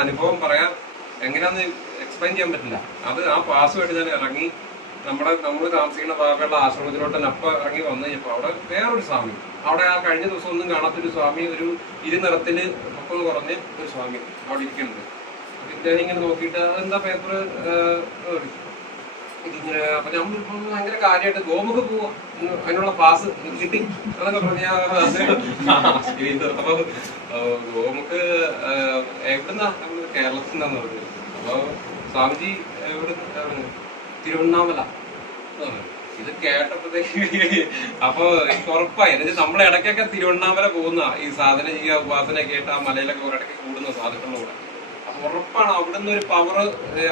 അനുഭവം പറയാൻ എങ്ങനെയാന്ന് എക്സ്പ്ലെയിൻ ചെയ്യാൻ പറ്റില്ല. അത് ആ പാസ്വേഡ് ഞാൻ ഇറങ്ങി നമ്മുടെ നമ്മൾ താമസിക്കുന്ന ഭാഗമുള്ള ആശ്രമത്തിലോട്ട് തന്നെ അപ്പം ഇറങ്ങി വന്നു കഴിഞ്ഞപ്പോൾ അവിടെ വേറൊരു സ്വാമി. അവിടെ ആ കഴിഞ്ഞ ദിവസം ഒന്നും കാണാത്തൊരു സ്വാമി ഒരു ഇരുനിറത്തിൽ പൊക്കം കുറഞ്ഞ് ഒരു സ്വാമി അവിടെ ഇരിക്കുന്നുണ്ട്. ഞാൻ ഇങ്ങനെ നോക്കിയിട്ട് അതെന്താ പേപ്പർ ഇതിങ്ങനെ അപ്പൊ ഇപ്പം ഭയങ്കര കാര്യമായിട്ട് ഗോമുഖ പോവാ അതിനുള്ള പാസ് കിട്ടി എന്നൊക്കെ പറഞ്ഞ അപ്പൊ ഗോമുഖ് എവിടുന്നാ നമ്മൾ കേരളത്തിൽ നിന്നാന്ന് പറഞ്ഞത് അപ്പൊ സ്വാമിജി എവിടെ തിരുവണ്ണാമല ഇത് കേട്ടപ്പോഴത്തേക്ക് അപ്പൊ ഉറപ്പായി. എന്നുവെച്ചാൽ നമ്മൾ ഇടയ്ക്കൊക്കെ തിരുവണ്ണാമല പോകുന്ന ഈ സാധന ചെയ്യുക ഉപാസന കേട്ടാ ആ മലയിലൊക്കെ ഒരിടയ്ക്ക് കൂടുന്ന കൂടെ. അപ്പൊ അവിടെ നിന്ന് ഒരു പവർ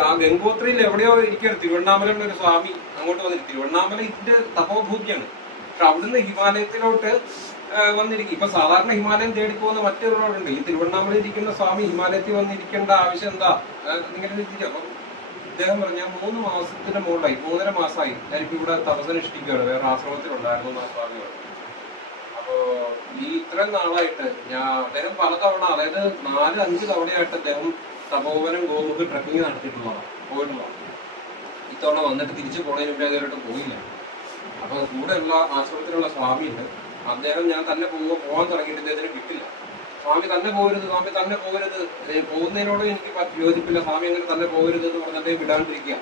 ആ ഗംഗോത്രിയിൽ എവിടെയോ ഇരിക്കുകയാണ്. തിരുവണ്ണാമലയുടെ ഒരു സ്വാമി അങ്ങോട്ട് വന്നിട്ട് തിരുവണ്ണാമല ഇതിന്റെ തപോഭൂതിയാണ് പക്ഷെ അവിടുന്ന് ഹിമാലയത്തിലോട്ട് വന്നിരിക്കും. ഇപ്പൊ സാധാരണ ഹിമാലയം തേടി പോകുന്ന മറ്റൊരു റോഡുണ്ട് ഈ തിരുവണ്ണാമലയിൽ ഇരിക്കുന്ന സ്വാമി ഹിമാലയത്തിൽ വന്നിരിക്കേണ്ട ആവശ്യം എന്താ? ആ, ഇങ്ങനെ ചിന്തിക്കുക അപ്പം ഇദ്ദേഹം പറഞ്ഞ മൂന്ന് മാസത്തിന്റെ മുകളിലായി മൂന്നര മാസമായി. ഞാനിപ്പോ ഇവിടെ തപസനുഷ്ഠിക്കുകയാണ് വേറെ ആശ്രമത്തിലുണ്ടായിരുന്നു ആ സ്വാമി പറഞ്ഞു അപ്പോ ഈ ഇത്രയും നാളായിട്ട് ഞാൻ അദ്ദേഹം പലതവണ അതായത് നാല് അഞ്ച് തവണയായിട്ട് അദ്ദേഹം തപോവനം ഗോമുഖ് ട്രക്കിങ് നടത്തിയിട്ടുള്ളതാണ് പോയിട്ടുള്ളതാണ്. ഇത്തവണ വന്നിട്ട് തിരിച്ചു പോണതിന് മുമ്പേ പോയില്ല. അപ്പൊ കൂടെയുള്ള ആശ്രമത്തിലുള്ള സ്വാമിയുണ്ട്. അദ്ദേഹം ഞാൻ തന്നെ പോവുക പോകാൻ തുടങ്ങിയിട്ട് ഇദ്ദേഹത്തിന് കിട്ടില്ല സ്വാമി തന്നെ പോകരുത് സ്വാമി തന്നെ പോകരുത്. പോകുന്നതിനോട് എനിക്ക് യോജിപ്പില്ല. സ്വാമി അങ്ങനെ തന്നെ പോകരുത് എന്ന് പറഞ്ഞിട്ട് വിടാണ്ടിരിക്കുക.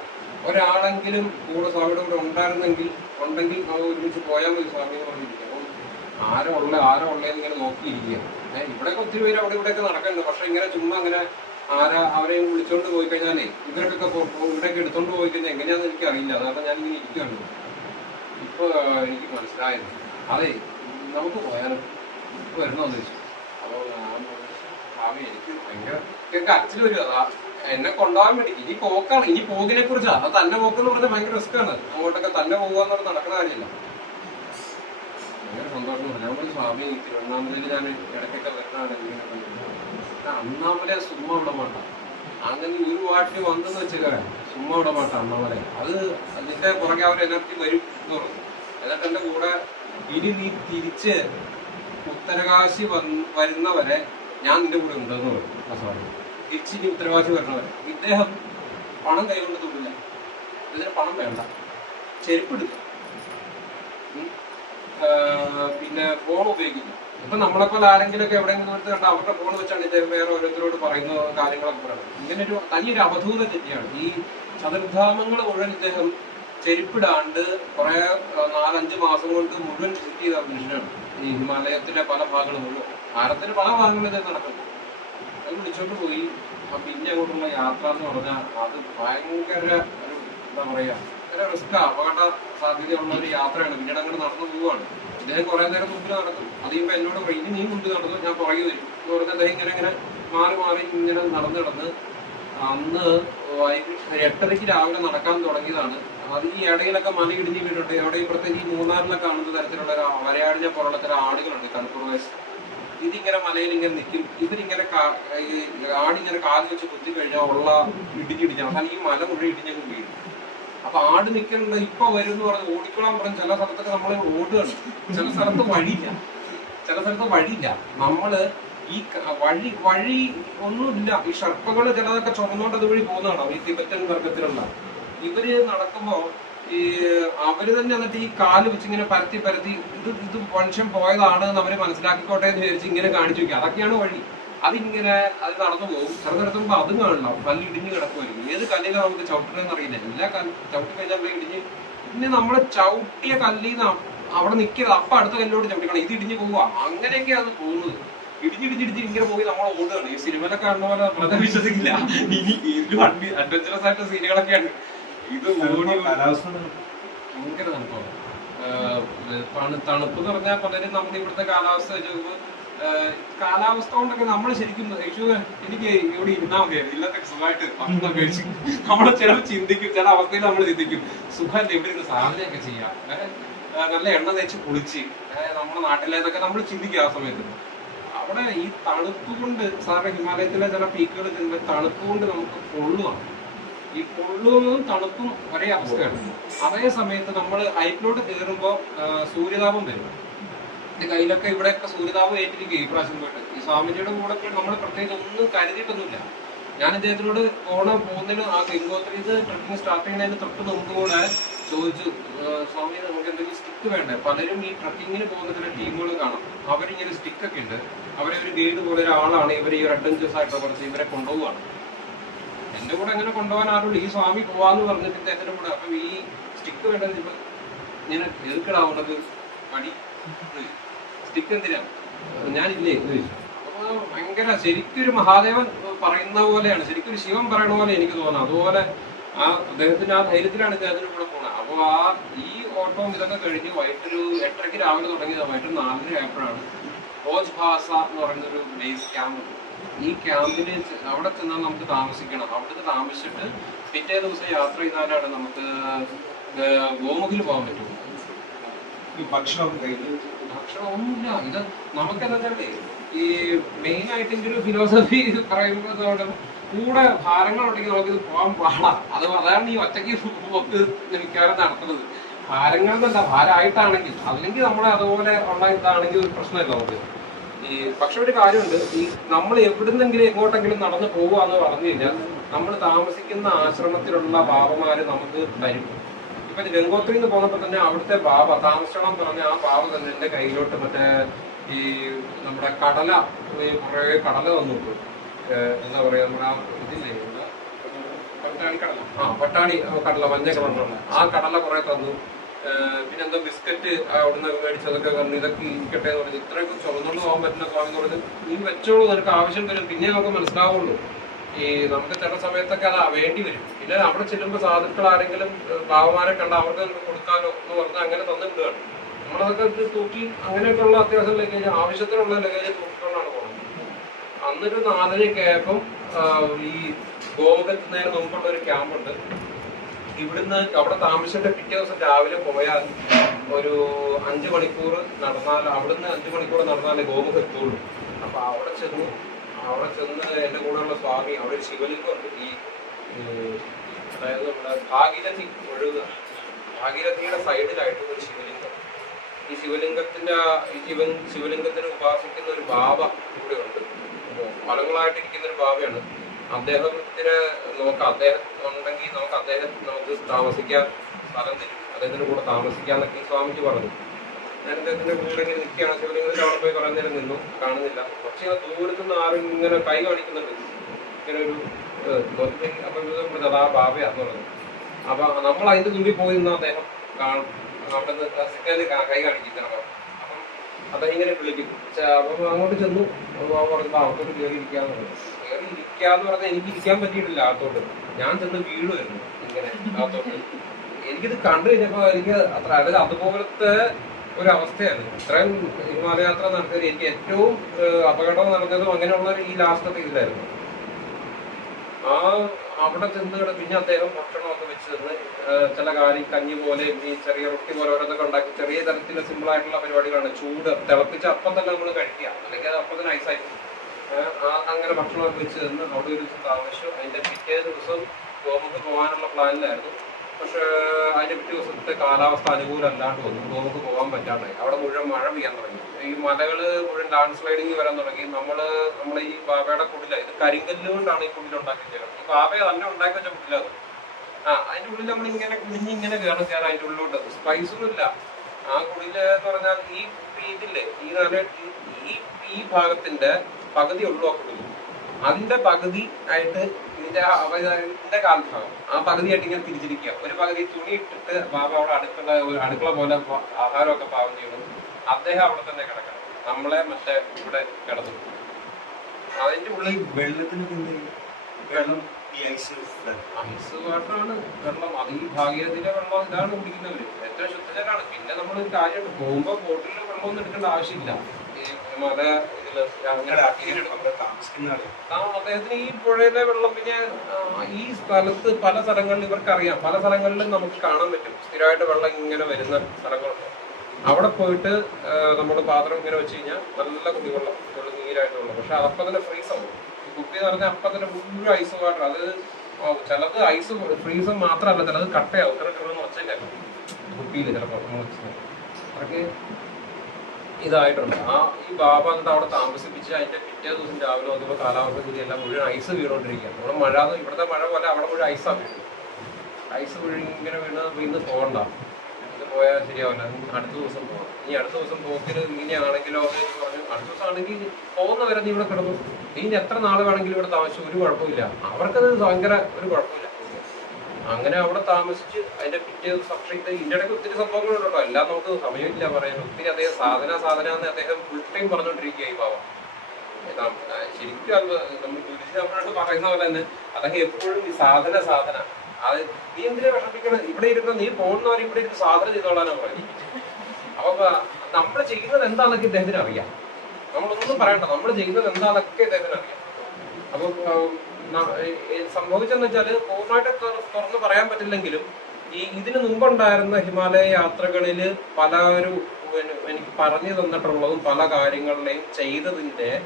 ഒരാളെങ്കിലും കൂടെ സ്വാമിയുടെ കൂടെ ഉണ്ടായിരുന്നെങ്കിൽ ഉണ്ടെങ്കിൽ നമ്മൾ ഒരുമിച്ച് പോയാൽ മതി സ്വാമി എന്ന് പറഞ്ഞിരിക്കുക. അപ്പം ആരോ ഉള്ള ആരോ ഉള്ളതെന്ന് ഇങ്ങനെ നോക്കിയിരിക്കുക. ഇവിടെയൊക്കെ ഒത്തിരി പേര് അവിടെ ഇവിടെയൊക്കെ നടക്കുന്നുണ്ട് പക്ഷെ ഇങ്ങനെ ചുമ്മാ അങ്ങനെ ആരാ അവരെയും വിളിച്ചോണ്ട് പോയി കഴിഞ്ഞാലേ ഇവരൊക്കെ ഇവിടെയൊക്കെ എടുത്തോണ്ട് പോയി കഴിഞ്ഞാൽ എങ്ങനെയാണെന്ന് എനിക്ക് അറിയില്ല അതാണ് ഞാൻ ഇങ്ങനെ ഇരിക്കുകയാണ്. ഇപ്പൊ എനിക്ക് മനസ്സിലായത്. അതെ നമുക്ക് പോയാലും? ഇപ്പൊ വരണമെന്ന് വെച്ചു അപ്പൊ ഞാൻ പറഞ്ഞു, സ്വാമി എനിക്ക് ഭയങ്കര എനിക്ക് അച്ഛൻ വരും അതാ എന്നെ കൊണ്ടുപോകാൻ വേണ്ടി ഇനി പോക്കാണ്. ഇനി പോകിനെ കുറിച്ചാ. അത് തന്നെ പോക്കെന്ന് പറഞ്ഞാൽ ഭയങ്കര റിസ്ക് ആണ്. അങ്ങോട്ടൊക്കെ തന്നെ പോകുക പറഞ്ഞാൽ നടക്കുന്ന കാര്യമില്ല. ഭയങ്കര സന്തോഷം. ഞാൻ സ്വാമി തിരുവണ്ണാമലയിൽ ഞാൻ ഇടയ്ക്കൊക്കെ വരുന്നതാണ് അണ്ണാമല സുമ്മ ഇവിടെ മാട്ട അങ്ങനെ ഒരു വാട്ടി വന്നെന്ന് വെച്ചാൽ സുമ്മ ഇവിടെ മാട്ട അണ്ണാമല. അത് അതിന്റെ പുറകെ അവർ എനർജി വരും എന്ന് പറഞ്ഞു. എന്നിട്ട് എന്റെ കൂടെ ഇനി നീ തിരിച്ച് ഉത്തരകാശി വരുന്നവരെ ഞാൻ നിന്റെ കൂടെ ഉണ്ടെന്ന് പറഞ്ഞു. തിരിച്ച് ഇനി ഉത്തരകാശി വരണവരെ ഇദ്ദേഹം പണം കൈകൊണ്ട് തൊടില്ല ഇതിന് പണം വേണ്ട. ചെരുപ്പെടുക്കും ഉം. പിന്നെ ഫോൺ ഉപയോഗിക്കില്ല. ഇപ്പൊ നമ്മളെ പോലെ ആരെങ്കിലും ഒക്കെ എവിടെയെങ്കിലും എടുത്ത് കണ്ട അവരുടെ ഫോൺ വെച്ചാണ് ഇത് വേറെ ഓരോരുത്തരോട് പറയുന്ന കാര്യങ്ങളൊക്കെ പറയുന്നത് ഇങ്ങനെ ഒരു തനിയൊരു അവധൂത തെറ്റിയാണ്. ഈ ചതുർധാമങ്ങൾ മുഴുവൻ ഇദ്ദേഹം ചെരുപ്പിടാണ്ട് കുറെ നാലഞ്ച് മാസം കൊണ്ട് മുഴുവൻ വിസിറ്റ് ചെയ്ത മനുഷ്യനാണ്. ഈ ഹിമാലയത്തിലെ പല ഭാഗങ്ങളും മുഴുവൻ. ഭാരതത്തിന്റെ പല ഭാഗങ്ങളും ഇദ്ദേഹം നടക്കുന്നു അത് വിളിച്ചോണ്ട് പോയി. ആ പിന്നെ അങ്ങോട്ടുള്ള യാത്ര എന്ന് പറഞ്ഞാൽ അത് ഭയങ്കര ഒരു എന്താ പറയാ റിസ്ക് അപകട സാധ്യതയുള്ള ഒരു യാത്രയാണ്. പിന്നീട് അങ്ങോട്ട് നടന്നു പോവാണ് ഇദ്ദേഹം കുറെ നേരം മുമ്പിൽ നടക്കും അത് ഇപ്പൊ എന്നോട് പറയും നീ മുമ്പിൽ നടന്നു ഞാൻ പുറകെ വരും. എന്ന് പറഞ്ഞാൽ അദ്ദേഹം ഇങ്ങനെ ഇങ്ങനെ മാറി മാറി ഇങ്ങനെ നടന്നു നടന്ന് അന്ന് എട്ടരയ്ക്ക് രാവിലെ നടക്കാൻ തുടങ്ങിയതാണ്. അത് ഈ ഇടയിലൊക്കെ മല ഇടിഞ്ഞ് വീണിട്ടുണ്ട് അവിടെ പ്രത്യേകിച്ച് ഈ മൂന്നാറിലൊക്കെ കാണുന്ന തരത്തിലുള്ള ഒരു വരയാടിഞ്ഞ പോലുള്ള ചില ആടുകളുണ്ട് പ്രദേശത്ത് ഇതിങ്ങനെ മലയിൽ ഇങ്ങനെ നിൽക്കും. ഇവരിങ്ങനെ ആടിങ്ങനെ കാൽ വെച്ച് കുത്തി കഴിഞ്ഞാൽ ഉള്ള ഇടിഞ്ഞിടിഞ്ഞ അവസാനം ഈ മല മുഴുവൻ ഇടിഞ്ഞങ്ങ് വീഴും. അപ്പൊ ആട് നിക്കണ്ട ഇപ്പൊ വരും എന്ന് പറഞ്ഞ് ഓടിക്കോളാൻ പറഞ്ഞ് ചില സ്ഥലത്തൊക്കെ നമ്മൾ ഓടുകയാണ്. ചില സ്ഥലത്ത് വഴിയില്ല. ചില സ്ഥലത്ത് വഴിയില്ല. നമ്മൾ ഈ വഴി വഴി ഒന്നുമില്ല. ഈ ഷർപ്പകൾ ചിലതൊക്കെ ചുമന്നോണ്ട് അതുവഴി പോകുന്നതാണ്. ഈ തിബറ്റൻ വർഗത്തിലുള്ള. ഇവർ നടക്കുമ്പോ ഈ അവർ തന്നെ എന്നിട്ട് ഈ കാൽ വെച്ച് ഇങ്ങനെ പരത്തി പരത്തി ഇത് ഇത് മനുഷ്യൻ പോയതാണ് എന്ന് അവർ മനസ്സിലാക്കിക്കോട്ടെ എന്ന് വിചാരിച്ച് ഇങ്ങനെ കാണിച്ചു വെക്കുക. അതൊക്കെയാണ് വഴി. അതിങ്ങനെ അത് നടന്നു പോകും. ചെറുതെടുത്തുമ്പോ അതും കാണണം. കല്ല് ഇടിഞ്ഞ് കിടക്കുമായിരിക്കും ഏത് കല്ലിലാണ് നമുക്ക് ചവിട്ടണമെന്ന് അറിയില്ല. എല്ലാ കല്ല് ചവിട്ടി കഴിഞ്ഞാൽ ഇടിഞ്ഞ്? പിന്നെ നമ്മൾ ചവിട്ടിയ കല്ലിൽ നിന്ന് അവിടെ നിൽക്കരുത് അപ്പൊ അടുത്ത കല്ലിലോട്ട് ചവിട്ടിക്കണം. ഇത് ഇടിഞ്ഞ് പോവുക. അങ്ങനെയൊക്കെയാണ് അത് പോകുന്നത്. ഇടിഞ്ഞിടിഞ്ഞിടിച്ച് ഇങ്ങനെ പോയി നമ്മൾ ഓടുകയാണ് ഈ സിനിമയിലൊക്കെ കാണുന്ന പോലെ പ്രഥം വിശ്വസിക്കില്ല. ഇനി ഒരു അഡ്വഞ്ചറസ് ആയിട്ട് സീനുകളൊക്കെയാണ്. ഇത് ഓടി ഭയങ്കര തണുപ്പാണ്. തണുപ്പ് എന്ന് പറഞ്ഞാൽ പലരും നമ്മുടെ ഇവിടുത്തെ കാലാവസ്ഥ വെച്ച് കാലാവസ്ഥ കൊണ്ടൊക്കെ നമ്മൾ ശരിക്കും എനിക്ക് ഇവിടെ ഇരുന്നാൽ മതിയായിരുന്നു ഇല്ലാത്ത സുഖമായിട്ട് ഭക്ഷണം കഴിച്ച് നമ്മൾ ചിലപ്പോൾ ചിന്തിക്കും ചില അവസ്ഥയിൽ നമ്മൾ ചിന്തിക്കും സുഖമല്ലേ ഇവിടെ ഇരുന്ന് സാധനയൊക്കെ ചെയ്യാം. നല്ല എണ്ണ തേച്ച് കുളിച്ച് നമ്മുടെ നാട്ടിലേതൊക്കെ നമ്മൾ ചിന്തിക്കും ആ സമയത്ത്. അവിടെ ഈ തണുപ്പ് കൊണ്ട് സാറിന് ഹിമാലയത്തിലെ ചില പീക്കുകൾ ചെല്ലുമ്പോൾ തണുപ്പ് കൊണ്ട് നമുക്ക് പൊള്ളുവാണ് ഈ പൊള്ളുന്നതും തണുപ്പും ഒരേ അവസ്ഥയാണ്. അതേ സമയത്ത് നമ്മൾ ഹൈറ്റിലോട്ട് കയറുമ്പോൾ സൂര്യതാപം വരും. എന്റെ കയ്യിലൊക്കെ ഇവിടെയൊക്കെ സൂര്യതാപം ഏറ്റിരിക്കും ഈ പ്രാവശ്യം പോയിട്ട്. ഈ സ്വാമിജിയുടെ കൂടെ നമ്മൾ പ്രത്യേകിച്ച് ഒന്നും കരുതിയിട്ടൊന്നുമില്ല. ഞാൻ ഇദ്ദേഹത്തിനോട് പോണ പോകുന്നതിന് ആ ഗംഗോത്രിന്ന് ട്രക്കിംഗ് സ്റ്റാർട്ട് ചെയ്യുന്നതിന് തൊട്ട് മുമ്പ് കൂടെ ചോദിച്ചു "ആ, സ്വാമി നമുക്ക് എന്തെങ്കിലും സ്റ്റിക്ക് വേണ്ടേ? പലരും ഈ ട്രക്കിങ്ങിന് പോകുന്ന ചില ടീമുകൾ കാണാം. അവരിങ്ങനെ സ്റ്റിക്ക് ഒക്കെ ഉണ്ട്. അവരെ ഒരു ഗൈഡ് പോലെ ഒരാളാണ് ഇവർ ഈ അഡ്വഞ്ചേഴ്സ് ആയിട്ട് കുറച്ച് ഇവരെ കൊണ്ടുപോവാണ് എന്റെ കൂടെ അങ്ങനെ കൊണ്ടുപോകാൻ ആരുള്ളൂ ഈ സ്വാമി പോവാന്ന് പറഞ്ഞിട്ട് ഇദ്ദേഹത്തിന്റെ കൂടെ അപ്പം ഈ സ്റ്റിക്ക് വേണ്ടത് ഇങ്ങനെ എതിർക്കിടാവുന്നത് മടി. സ്റ്റിക്ക് ഞാൻ ഞാനില്ലേ എന്ന് ചോദിച്ചു അപ്പൊ ഭയങ്കര ശരിക്കൊരു മഹാദേവൻ പറയുന്ന പോലെയാണ്. ശരിക്കൊരു ശിവൻ പറയണ പോലെ എനിക്ക് തോന്നുന്നത് അതുപോലെ ആ അദ്ദേഹത്തിന്റെ ആ ധൈര്യത്തിലാണ് ഇദ്ദേഹത്തിന് കൂടെ പോണത്. അപ്പൊ ആ ഈ ഓട്ടവും ഇതൊക്കെ കഴിഞ്ഞ് വൈകിട്ടൊരു എട്ടരയ്ക്ക് രാവിലെ തുടങ്ങിയത്. വൈകിട്ട് നാലര ആയപ്പോഴാണ് റോജ് ഭാസ എന്ന് പറയുന്നൊരു ബേസ് ക്യാമ്പ് ഈ ക്യാമ്പിന് അവിടെ ചെന്നാൽ നമുക്ക് താമസിക്കണം. അവിടുത്തെ താമസിച്ചിട്ട് പിറ്റേ ദിവസം യാത്ര ചെയ്താലാണ് നമുക്ക് ഗോമുഖിൽ പോകാൻ പറ്റും. ഈ ഭക്ഷണമൊക്കെ കഴിഞ്ഞു ഭക്ഷണം ഒന്നുമില്ല. ഇത് നമുക്ക് എന്താ വെച്ചാലേ ഈ മെയിൻ ആയിട്ട് ഇതിന്റെ ഒരു ഫിലോസഫി പറയുമ്പോൾ കൂടെ ഭാരങ്ങൾ ഉണ്ടെങ്കിൽ നമുക്ക് ഇത് പോകാൻ പാടാ. അത് അതാണ് ഈ ഒറ്റയ്ക്ക് മിക്കവാറും നടത്തുന്നത്. ഭാരങ്ങൾ എന്നല്ല ഭാരമായിട്ടാണെങ്കിൽ. അല്ലെങ്കിൽ നമ്മൾ അതുപോലെ ഉള്ള ഇതാണെങ്കിൽ ഒരു പ്രശ്നമില്ല നമുക്ക്. ഈ പക്ഷെ ഒരു കാര്യമുണ്ട്. ഈ നമ്മൾ എവിടുന്നെങ്കിലും എങ്ങോട്ടെങ്കിലും നടന്നു പോകുക എന്ന് പറഞ്ഞു കഴിഞ്ഞാൽ നമ്മൾ താമസിക്കുന്ന ആശ്രമത്തിലുള്ള ബാബമാര് നമുക്ക് തരും. ഇപ്പൊ ഗംഗോത്രിയിൽ നിന്ന് പോന്നപ്പോ തന്നെ അവിടുത്തെ ബാബ താമസിക്കണം പറഞ്ഞ ആ ബാബ തന്നെ എന്റെ കയ്യിലോട്ട് മറ്റേ ഈ നമ്മുടെ കടല കുറേ കടല തന്നു വിട്ടു. ഏഹ് എന്താ പറയാ നമ്മുടെ ആ ഇതില്ലേ? ആ പട്ടാണി കടല മഞ്ഞ കളറുള്ള ആ കടല കുറെ തന്നു. പിന്നെ എന്തോ ബിസ്ക്കറ്റ് അവിടുന്ന് മേടിച്ചതൊക്കെ കണ്ടു ഇതൊക്കെ ഇരിക്കട്ടെ എന്ന് പറഞ്ഞു ഇത്രയൊക്കെ ചുമന്നുകൊണ്ട് പോകാൻ പറ്റുന്ന സ്വാമി എന്ന് പറഞ്ഞു നീ വെച്ചോളൂ നിനക്ക് ആവശ്യം വരും. പിന്നെ നമുക്ക് മനസ്സിലാവുള്ളൂ. ഈ നമുക്ക് ചില സമയത്തൊക്കെ അത് വേണ്ടി വരും. പിന്നെ അവിടെ ചെല്ലുമ്പോൾ സാധുക്കൾ ആരെങ്കിലും പാവമാരെ കണ്ട അവർക്ക് കൊടുക്കാലോ എന്ന് പറഞ്ഞാൽ അങ്ങനെ തന്നിട്ടുണ്ട് നമ്മളതൊക്കെ തൂക്കി അങ്ങനെയൊക്കെയുള്ള അത്യാവശ്യം ലഗേജ് ആവശ്യത്തിനുള്ള ലഗേജ് തൂക്കിക്കൊണ്ടാണ് പോകുന്നത് അന്നൊരു നാലരയൊക്കെ ആയപ്പം ഈ ഗോമുഖത്തുന്നതിന് മുമ്പുള്ള ഒരു ക്യാമ്പുണ്ട്. ഇവിടുന്ന് അവിടെ താമസിച്ചിട്ട് പിറ്റേ ദിവസം രാവിലെ പോയാൽ ഒരു അഞ്ചു മണിക്കൂർ നടന്നാൽ അവിടുന്ന് അഞ്ചു മണിക്കൂർ നടന്നാലേ ഗോമുഖത്തുള്ളൂ അപ്പൊ അവിടെ ചെന്നു അവിടെ ചെന്ന് എന്റെ കൂടെയുള്ള സ്വാമി അവിടെ ശിവലിംഗമുണ്ട് ഈ അതായത് നമ്മുടെ ഭാഗീരഥി ഒഴുകുക ഭാഗീരഥിയുടെ സൈഡിലായിട്ട് ഒരു ശിവലിംഗം. ഈ ശിവലിംഗത്തിന്റെ ഈ ശിവൻ ശിവലിംഗത്തിന് ഉപാസിക്കുന്ന ഒരു ബാബ ഇവിടെ ഉണ്ട്. ഫലങ്ങളായിട്ടിരിക്കുന്ന ഒരു ബാബയാണ്. അദ്ദേഹത്തിന് നമുക്ക് അദ്ദേഹം ഉണ്ടെങ്കിൽ നമുക്ക് അദ്ദേഹം നമുക്ക് താമസിക്കാൻ സ്ഥലം തരും. അദ്ദേഹത്തിന്റെ കൂടെ താമസിക്കാന്നൊക്കെ സ്വാമിക്ക് പറഞ്ഞു. ഞാൻ ഇദ്ദേഹത്തിന്റെ കൂടെ ഇങ്ങനെ നിൽക്കുകയാണ്. ചോദ്യങ്ങളിൽ അവിടെ പോയി കുറേ നേരം നിന്നു. കാണുന്നില്ല. പക്ഷെ ആ ദൂരത്തു നിന്ന് ആരും ഇങ്ങനെ കൈ കാണിക്കുന്നുണ്ട്. ഇങ്ങനെ ഒരു അപ്പം പറഞ്ഞത് ആ ബാബയാന്ന് പറഞ്ഞത് അപ്പൊ നമ്മൾ അതിന്റെ തുമ്പി പോയി നിന്ന് അദ്ദേഹം കാണും. അവിടെ നിന്ന് സിഗ്നൽ കൈ കാണിക്കുന്ന അപ്പം ഇങ്ങനെ വിളിക്കും. അപ്പം അങ്ങോട്ട് ചെന്നു. പറഞ്ഞു "ബാ, അകത്തോട്ട് കയറി ഇരിക്കാന്ന് പറഞ്ഞു. കയറി ഇരിക്കാന്ന് പറഞ്ഞാൽ എനിക്ക് ഇരിക്കാൻ പറ്റിയിട്ടില്ല അകത്തോട്ട്. ഞാൻ ചെന്ന് വീഴുമായിരുന്നു ഇങ്ങനെ അകത്തോട്ട്. എനിക്കിത് കണ്ടു കഴിഞ്ഞപ്പോ എനിക്ക് അത്ര അതായത് അതുപോലത്തെ ഒരു ഇത്രയും ഹിമാലയാത്ര നടത്തിയത് എനിക്ക് ഏറ്റവും അപകടം നടന്നതും അങ്ങനെയുള്ള ഈ ലാസ്റ്റ് ഇതിലായിരുന്നു. ആ അവിടെ ചെന്ന് പിന്നെ അദ്ദേഹം ഭക്ഷണമൊക്കെ വെച്ച് തന്ന് ചില കാര്യം കഞ്ഞി പോലെ ഈ ചെറിയ റൊട്ടി പോലെ ഓരോന്നൊക്കെ ഉണ്ടാക്കി ചെറിയ തരത്തിലുള്ള സിമ്പിൾ ആയിട്ടുള്ള പരിപാടികളാണ്. ചൂട് തിളപ്പിച്ച് അപ്പം തന്നെ നമ്മൾ കഴിക്കുക. അല്ലെങ്കിൽ അത് അപ്പം തന്നെ ഐസായി അങ്ങനെ ഭക്ഷണമൊക്കെ വെച്ച് തന്ന് അവിടെ ഒരു ദിവസം താമസിച്ചു. അതിന്റെ പിറ്റേ ദിവസം ഗോമുഖ് പോകാനുള്ള പ്ലാനിലായിരുന്നു പക്ഷേ അതിന്റെ പിറ്റേ ദിവസത്തെ കാലാവസ്ഥ അനുകൂലമല്ലാണ്ട് വന്നു നമുക്ക് പോകാൻ പറ്റാണ്ടായി. അവിടെ മുഴുവൻ മഴ പെയ്യാൻ തുടങ്ങി. ഈ മലകൾ മുഴുവൻ ലാൻഡ് സ്ലൈഡിങ് വരാൻ തുടങ്ങി. നമ്മൾ നമ്മളെ ഈ ബാബയുടെ കുടില ഇത് കരിങ്കല്ല് കൊണ്ടാണ് ഈ കുടിൽ ഉണ്ടാക്കി വെച്ചത് ഈ ബാബയെ തന്നെ ഉണ്ടാക്കി വെച്ച കുടിലത് ആ അതിന്റെ ഉള്ളിൽ നമ്മൾ ഇങ്ങനെ കുനിഞ്ഞ് ഇങ്ങനെ കയറും കയറാം അതിന്റെ ഉള്ളിലോട്ട് സ്പൈസും ഇല്ല. ആ കുടിൽ എന്ന് പറഞ്ഞാൽ ഈ ഇതില്ലേ ഈ ഈ- ഈ ഭാഗത്തിന്റെ പകുതി ഉള്ളു ആ കുടിൽ അതിന്റെ പകുതി ആയിട്ട് ഇതിന്റെ ആ അവ- ഇതിന്റെ കാൽഭാഗം ആ പകുതിയായിട്ട് ഇങ്ങനെ തിരിച്ചിരിക്കുക. ഒരു പകുതി തുണി ഇട്ടിട്ട് ബാബ അവിടെ അടുക്കള അടുക്കള പോലെ ആഹാരമൊക്കെ പാകം ചെയ്യണം. അദ്ദേഹം അവിടെ തന്നെ കിടക്കണം. നമ്മളെ മറ്റേ ഇവിടെ കിടന്നു. അതിന്റെ ഉള്ളിൽ ചെയ്യും? വെള്ളം ഐസ് വാട്ടറാണ് വെള്ളം. അത് ഈ ഭാഗ്യത്തിന്റെ വെള്ളം ഇതാണ് കുടിക്കുന്നവര്. ഏറ്റവും ശുദ്ധജലാണ് പിന്നെ നമ്മൾ കാര്യമുണ്ട്. പോകുമ്പോ ബോട്ടിൽ വെള്ളമൊന്നും എടുക്കേണ്ട ആവശ്യമില്ല. മല ഇതിൽ അദ്ദേഹത്തിന് ഈ പുഴയിലെ വെള്ളം പിന്നെ ഈ സ്ഥലത്ത് പല സ്ഥലങ്ങളിൽ ഇവർക്ക് അറിയാം പല സ്ഥലങ്ങളിലും നമുക്ക് കാണാൻ പറ്റും. സ്ഥിരമായിട്ട് വെള്ളം ഇങ്ങനെ വരുന്ന സ്ഥലങ്ങളുണ്ട്. അവിടെ പോയിട്ട് നമ്മൾ പാത്രം ഇങ്ങനെ വെച്ച് കഴിഞ്ഞാൽ നല്ല കുടിവെള്ളം നല്ല നീരായിട്ടുള്ള. പക്ഷെ അതപ്പം തന്നെ ഫ്രീസ് ആവും. കുപ്പി എന്ന് പറഞ്ഞാൽ അപ്പം തന്നെ മുഴുവൻ ഐസ് വാട്ടർ അത് ചിലത് ഐസ് ഫ്രീസ് മാത്രമല്ല ചിലത് കട്ടയാവും. ഇത്ര കിടന്ന് ഒച്ചയില്ല കുപ്പിയിൽ ചിലപ്പോൾ നമ്മൾ അതൊക്കെ ഇതായിട്ടുണ്ട്. ആ ഈ ബാബ എന്നിട്ട് അവിടെ താമസിപ്പിച്ച് അതിന്റെ പിറ്റേ ദിവസം രാവിലെ നോക്കുമ്പോൾ കാലാവസ്ഥ സ്ഥിതി എല്ലാം മുഴുവൻ ഐസ് വീണോണ്ടിരിക്കുകയാണ്. നമ്മുടെ മഴ ഇവിടുത്തെ മഴ പോലെ അവിടെ മുഴുവൻ വീഴുന്നത് ഐസ് മുഴുവൻ ഇങ്ങനെ വീണ് ഇന്ന് പോകണ്ട. ഇത് പോയാൽ ശരിയാവില്ല. അടുത്ത ദിവസം പോകാം ഇനി അടുത്ത ദിവസം പോക്കിന് ഇങ്ങനെയാണെങ്കിലോ എന്ന് പറഞ്ഞു അടുത്ത ദിവസം ആണെങ്കിൽ പോകുന്നവരെ നീ ഇവിടെ കിടന്നു. നീ എത്ര നാൾ വേണമെങ്കിലും ഇവിടെ താമസിച്ചു? ഒരു കുഴപ്പമില്ല. അവർക്കത് ഭയങ്കര ഒരു കുഴപ്പമില്ല. അങ്ങനെ അവിടെ താമസിച്ച് അതിന്റെ പിറ്റേ ഇത് ഇതിന്റെ ഇടയ്ക്ക് ഒത്തിരി സംഭവങ്ങളുണ്ടോ എല്ലാം നമുക്ക് സമയമില്ല പറയാൻ. ഒത്തിരി അദ്ദേഹം സാധന സാധന എന്ന് അദ്ദേഹം ഫുൾ ടൈം പറഞ്ഞുകൊണ്ടിരിക്കുകയായി ആ, ശരിക്കും അത് നമ്മൾ പറയുന്ന പോലെ തന്നെ അദ്ദേഹം എപ്പോഴും ഈ സാധന സാധന. അത് നീ എന്തിനാ വിഷമിക്കണം ഇവിടെ ഇരുന്ന് നീ പോകുന്നവർ ഇവിടെ ഇരുന്ന് സാധന ചെയ്തോളാനാണ് പറയുന്നത്. അപ്പൊ നമ്മൾ ചെയ്യുന്നത് എന്താണെന്നൊക്കെ ഇദ്ദേഹത്തിന് അറിയാം. നമ്മളൊന്നും പറയണ്ട. നമ്മൾ ചെയ്യുന്നത് എന്താണെന്നൊക്കെ ഇദ്ദേഹത്തിന് അറിയാം. അപ്പൊ സംഭവിച്ചെന്ന് വെച്ചാൽ പൂർണമായിട്ട് തുറ- തുറന്ന് പറയാൻ പറ്റില്ലെങ്കിലും ഈ ഇതിന് മുമ്പുണ്ടായിരുന്ന ഹിമാലയ യാത്രകളിൽ പല ഒരു എനിക്ക് പറഞ്ഞു തന്നിട്ടുള്ളതും പല കാര്യങ്ങളിലെയും ചെയ്തതിന്റെ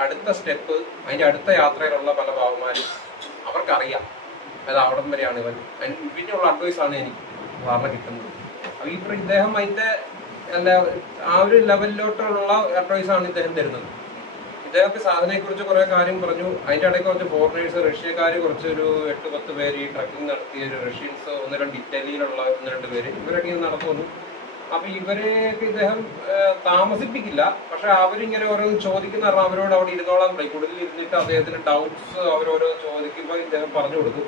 അടുത്ത സ്റ്റെപ്പ് അതിന്റെ അടുത്ത യാത്രയിലുള്ള പല ഭാവന്മാരും അവർക്കറിയാം. അത് അവിടം വരെയാണ് ഇവൻ പിന്നെയുള്ള അഡ്വൈസാണ് എനിക്ക് സാറിന് കിട്ടുന്നത്. അപ്പം ഈ ഇദ്ദേഹം അതിന്റെ എന്താ ആ ഒരു ലെവലിലോട്ടുള്ള അഡ്വൈസാണ് ഇദ്ദേഹം തരുന്നത്. ഇദ്ദേഹത്തെ സാധനയെ കുറിച്ച് കുറെ കാര്യം പറഞ്ഞു. അതിന്റെ ഇടയ്ക്ക് കുറച്ച് ഫോറിനേഴ്സ് റഷ്യക്കാർ കുറച്ചൊരു എട്ട് പത്ത് പേര് ഈ ട്രക്കിംഗ് നടത്തിയ ഒരു റഷ്യൻസ് ഒന്ന് രണ്ട് ഇറ്റലിയിലുള്ള ഒന്ന് രണ്ട് പേര് ഇവരൊക്കെ ഇത് നടന്നു വന്നു. അപ്പൊ ഇവരെയൊക്കെ ഇദ്ദേഹം താമസിപ്പിക്കില്ല. പക്ഷെ അവരിങ്ങനെ ഓരോന്ന് ചോദിക്കുന്ന കാരണം അവരോട് അവിടെ ഇരുന്നോളാൻ പറയും കൂടുതൽ ഇരുന്നിട്ട് അദ്ദേഹത്തിന് ഡൗട്ട്സ് അവരോരോ ചോദിക്കുമ്പോൾ ഇദ്ദേഹം പറഞ്ഞു കൊടുക്കും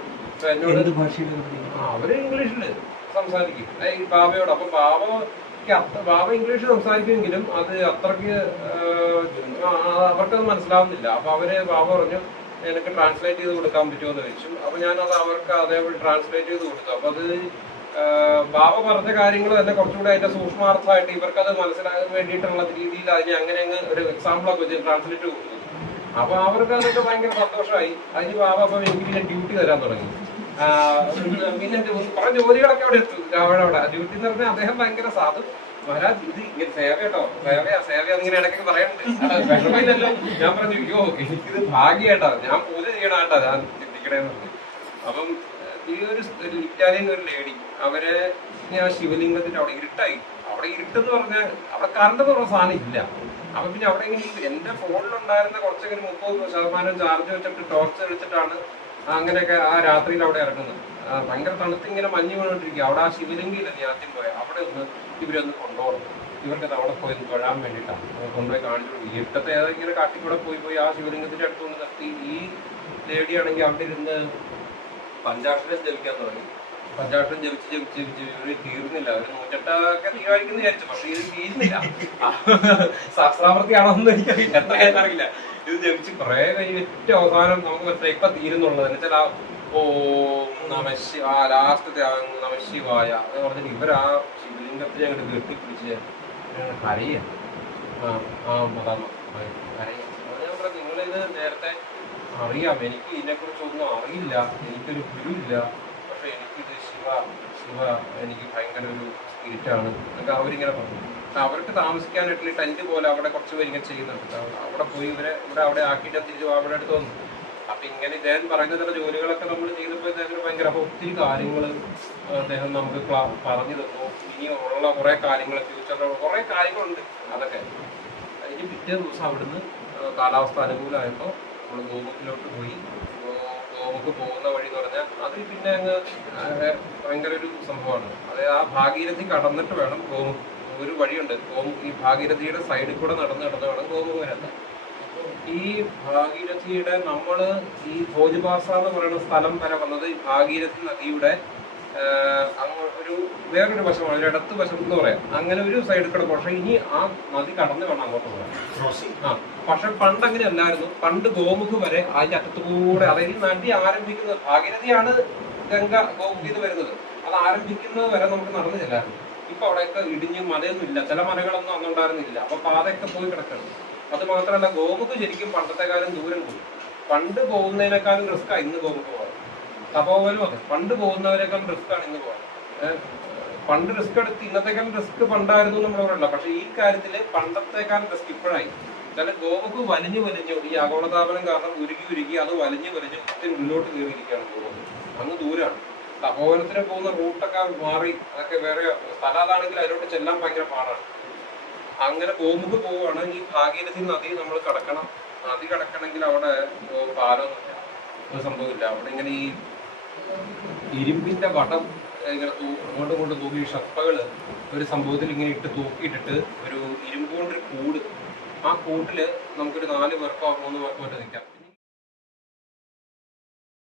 എന്നോട് അവർ ഇംഗ്ലീഷിൽ സംസാരിക്കും. ഈ ബാബയോട്. അപ്പൊ അത്ര ബാബ ഇംഗ്ലീഷ് സംസാരിക്കുമെങ്കിലും അത് അത്രയ്ക്ക് അവർക്കത് മനസ്സിലാവുന്നില്ല. അപ്പൊ അവർ ബാബ പറഞ്ഞു എനിക്ക് ട്രാൻസ്ലേറ്റ് ചെയ്ത് കൊടുക്കാൻ പറ്റുമോ എന്ന് ചോദിച്ചു. അപ്പൊ ഞാനത് അവർക്ക് അതേപോലെ ട്രാൻസ്ലേറ്റ് ചെയ്ത് കൊടുത്തു. അപ്പൊ അത് ബാബ പറഞ്ഞ കാര്യങ്ങൾ തന്നെ കുറച്ചുകൂടി അതിന്റെ സൂക്ഷ്മാർത്ഥമായിട്ട് ഇവർക്കത് മനസ്സിലാകാൻ വേണ്ടിയിട്ടുള്ള രീതിയിൽ അതിനെ അങ്ങനെ അങ്ങ് ഒരു എക്സാമ്പിൾ ഒക്കെ വെച്ച് ട്രാൻസ്ലേറ്റ് കൊടുത്തു. അപ്പൊ അവർക്ക് അതൊക്കെ ഭയങ്കര സന്തോഷമായി. അതിന് ബാബ അപ്പൊ എനിക്ക് ഡ്യൂട്ടി തരാൻ തുടങ്ങി. പിന്നെ കുറെ ജോലികളൊക്കെ അവിടെ എടുത്തു അവിടെ അവിടെ. ഡ്യൂട്ടി എന്ന് പറഞ്ഞാൽ അദ്ദേഹം ഭയങ്കര സാധു. മഹാരാജ് ഇത് ഇങ്ങനെ സേവ കേട്ടോ സേവയാ സേവ ഇങ്ങനെ ഇടയ്ക്ക് പറയുന്നുണ്ട് ഞാൻ പറഞ്ഞു അയ്യോ എനിക്കിത് ഭാഗ്യമായിട്ടാ. ഞാൻ പൂജ ചെയ്യണാട്ടാ. ഞാൻ ചിന്തിക്കണേന്ന് പറഞ്ഞു. അപ്പം ഈ ഒരു ഇറ്റാലിയൻ ഒരു ലേഡി അവരെ ഞാൻ ശിവലിംഗത്തിന്റെ അവിടെ ഇരുട്ടായി. അവിടെ ഇരുട്ടെന്ന് പറഞ്ഞാൽ അവിടെ കറണ്ട് എന്ന് പറഞ്ഞ സാധനം ഇല്ല. അപ്പൊ പിന്നെ അവിടെ ഇങ്ങനെ എന്റെ ഫോണിലുണ്ടായിരുന്ന കുറച്ചൊക്കെ ഒരു മുപ്പത് ശതമാനം ചാർജ് വെച്ചിട്ട് ടോർച്ച് എടുത്തിട്ടാണ് അങ്ങനെയൊക്കെ ആ രാത്രിയിൽ അവിടെ ഇറങ്ങുന്നത്. ഭയങ്കര തണുത്ത് ഇങ്ങനെ മഞ്ഞ് വീണോണ്ടിരിക്കുക. അവിടെ ആ ശിവലിംഗിയില്ല നീ ആദ്യം പോയ? അവിടെ ഒന്ന് ഇവരൊന്ന് കൊണ്ടുപോകണം. ഇവർക്ക് അവിടെ പോയി തൊഴാൻ വേണ്ടിയിട്ടാണ്. കൊണ്ടുപോയി കാണിച്ചു കൊടുക്കും. ഏതെങ്കിലും കാട്ടിക്കൂടെ പോയി പോയി ആ ശിവലിംഗത്തിന്റെ അടുത്ത് കൊണ്ട് നിർത്തി. ഈ ലേഡി ആണെങ്കിൽ അവിടെ ഇരുന്ന് പഞ്ചാക്ഷരം ജപിക്കാൻ തുടങ്ങി. പഞ്ചാക്ഷരം ജപിച്ച് ജപിച്ച് ജപിച്ച് ഇവർ തീർന്നില്ല. അവർ നൂറ്റെട്ടൊക്കെ തീരുമാനിക്കുന്നു വിചാരിച്ചു. പക്ഷെ ഇത് തീരുന്നില്ല. സഹസ്രാവർത്തിയാണോന്ന് എനിക്കറിയില്ല എത്ര അറിയില്ല. ഇത് ജപിച്ച് കുറെ കഴിഞ്ഞ് ഏറ്റവും അവസാനം നമുക്ക് മനസ്സിലായി ഇപ്പൊ തീരുന്നുള്ളത് എന്നുവെച്ചാൽ ആ ഓ നമശിവ ആ ലാസ്റ്റത്തെ ആ നമശിവായ എന്ന് പറഞ്ഞിട്ട് ഇവർ ആ ശിവലിംഗത്തിനെ അങ്ങോട്ട് കെട്ടിപ്പിടിച്ച് കരയ ആ ആ മതാമ കരയ ഞാൻ പറഞ്ഞു നിങ്ങളിത് നേരത്തെ അറിയാം. എനിക്ക് ഇതിനെക്കുറിച്ച് ഒന്നും അറിയില്ല. എനിക്കൊരു ഗുരുവില്ല. പക്ഷെ എനിക്കിത് ശിവ ശിവ എനിക്ക് ഭയങ്കര ഒരു സ്പിരിറ്റാണ് എന്നൊക്കെ അവരിങ്ങനെ പറഞ്ഞു. അവർക്ക് താമസിക്കാനായിട്ടുള്ള ടെന്റ് പോലെ അവിടെ കുറച്ച് പേര് ഇങ്ങനെ ചെയ്യുന്നുണ്ട്. അവിടെ പോയി ഇവരെ ഇവിടെ അവിടെ ആക്കിയിട്ട് തിരിച്ച് അവിടെ അടുത്ത് വന്നു. അപ്പൊ ഇങ്ങനെ ഇദ്ദേഹം പറയുന്ന ചില ജോലികളൊക്കെ നമ്മൾ ചെയ്തപ്പോൾ ഇദ്ദേഹത്തിന് ഭയങ്കര ഒത്തിരി കാര്യങ്ങൾ അദ്ദേഹം നമുക്ക് പറഞ്ഞു തന്നു. ഇനി ഉള്ള കുറെ കാര്യങ്ങൾ ഫ്യൂച്ചറിലുള്ള കുറേ കാര്യങ്ങളുണ്ട്. അതൊക്കെ. അതിന് പിറ്റേ ദിവസം അവിടുന്ന് കാലാവസ്ഥ അനുകൂലമായപ്പോൾ നമ്മൾ ഗോകുലത്തിലോട്ട് പോയി. ഗോമുക്ക് പോകുന്ന വഴി എന്ന് പറഞ്ഞാൽ അത് പിന്നെ അങ്ങ് ഭയങ്കര ഒരു സംഭവമാണ്. അത് ആ ഭാഗീരഥി കടന്നിട്ട് വേണം ഗോമു ഒരു വഴിയുണ്ട്. ഗോമു ഈ ഭാഗീരഥിയുടെ സൈഡിൽ കൂടെ നടന്ന് നടന്ന് വേണം ഗോമുഖ് വരാൻ ഈ ഭാഗീരഥിയുടെ നമ്മൾ ഈ ഭോജപാസ എന്ന് പറയുന്ന സ്ഥലം വരെ വന്നത് ഈ ഭാഗീരഥി നദിയുടെ ഒരു വേറൊരു വശമാണ് ഒരു ഇടത്ത് വശം എന്ന് പറയാം. അങ്ങനെ ഒരു സൈഡിൽ കിടക്കും. പക്ഷെ ഇനി ആ നദി കടന്ന് വേണം അങ്ങോട്ട് പോകാൻ. ആ പക്ഷെ പണ്ട് അങ്ങനെ അല്ലായിരുന്നു പണ്ട് ഗോമുഖ് വരെ അതിന്റെ അറ്റത്തുകൂടെ അതായത് നദി ആരംഭിക്കുന്നത് ഭാഗീരഥിയാണ് ഗംഗ ഗോമുഖിൽ നിന്ന് വരുന്നത്. അത് ആരംഭിക്കുന്നത് വരെ നമുക്ക് നടന്നു ചെല്ലായിരുന്നു ഇപ്പൊ അവിടെയൊക്കെ ഇടിഞ്ഞ് മലയൊന്നും ഇല്ല ചില മലകളൊന്നും അന്നുണ്ടായിരുന്നില്ല. അപ്പൊ പാതയൊക്കെ പോയി കിടക്കണം അത് മാത്രമല്ല ഗോമുഖ് ശരിക്കും പണ്ടത്തെ കാലം ദൂരം പോയി. പണ്ട് പോകുന്നതിനേക്കാളും റിസ്ക്കാണ് ഇന്ന് ഗോമുഖ് പോകാൻ. തപോവനും അതെ പണ്ട് പോകുന്നവരെക്കാളും ആണ് ഇന്ന് ഏഹ് പണ്ട് റിസ്ക് എടുത്ത് ഇന്നത്തെക്കാൾ റിസ്ക് പണ്ടായിരുന്നു നമ്മൾ പക്ഷെ ഈ കാര്യത്തിൽ പണ്ടത്തേക്കാളും റിസ്ക് ഇപ്പോഴായി. കാരണം ഗോവക്ക് വലിഞ്ഞു വലിഞ്ഞു ഈ ആഗോളതാപനം കാരണം ഉരുകി ഉരുകി അത് വലിഞ്ഞു വലിഞ്ഞു ഒത്തിരി ഉള്ളിലോട്ട് കയറിയിരിക്കുകയാണ് ഗോവക്ക് അങ്ങ് ദൂരാണ് തപോവനത്തിന് പോകുന്ന റൂട്ടൊക്കെ മാറി. അതൊക്കെ വേറെ സ്ഥലം അതാണെങ്കിൽ അതിലോട്ട് ചെല്ലാൻ ഭയങ്കര പാടാണ്. അങ്ങനെ ഗോമുഖ് പോവുകയാണ്. ഈ ഭാഗീരഥി നദി നമ്മൾ കടക്കണം. നദി കടക്കണമെങ്കിൽ അവിടെ പാലമൊന്നുമില്ല. ഒരു സംഭവമില്ല. അവിടെ ഇങ്ങനെ ഈ ഇരുമ്പിന്റെ വടം ഇങ്ങനെ അങ്ങോട്ടും കൊണ്ട് തൂക്കി ഷപ്പകൾ ഒരു സംഭവത്തിൽ ഇങ്ങനെ ഇട്ട് തൂക്കിയിട്ടിട്ട് ഒരു ഇരുമ്പ് കൊണ്ടൊരു കൂട്. ആ കൂട്ടിൽ നമുക്കൊരു നാല് പേർക്കോ മൂന്ന് പേർക്കോ മറ്റോ നിൽക്കാം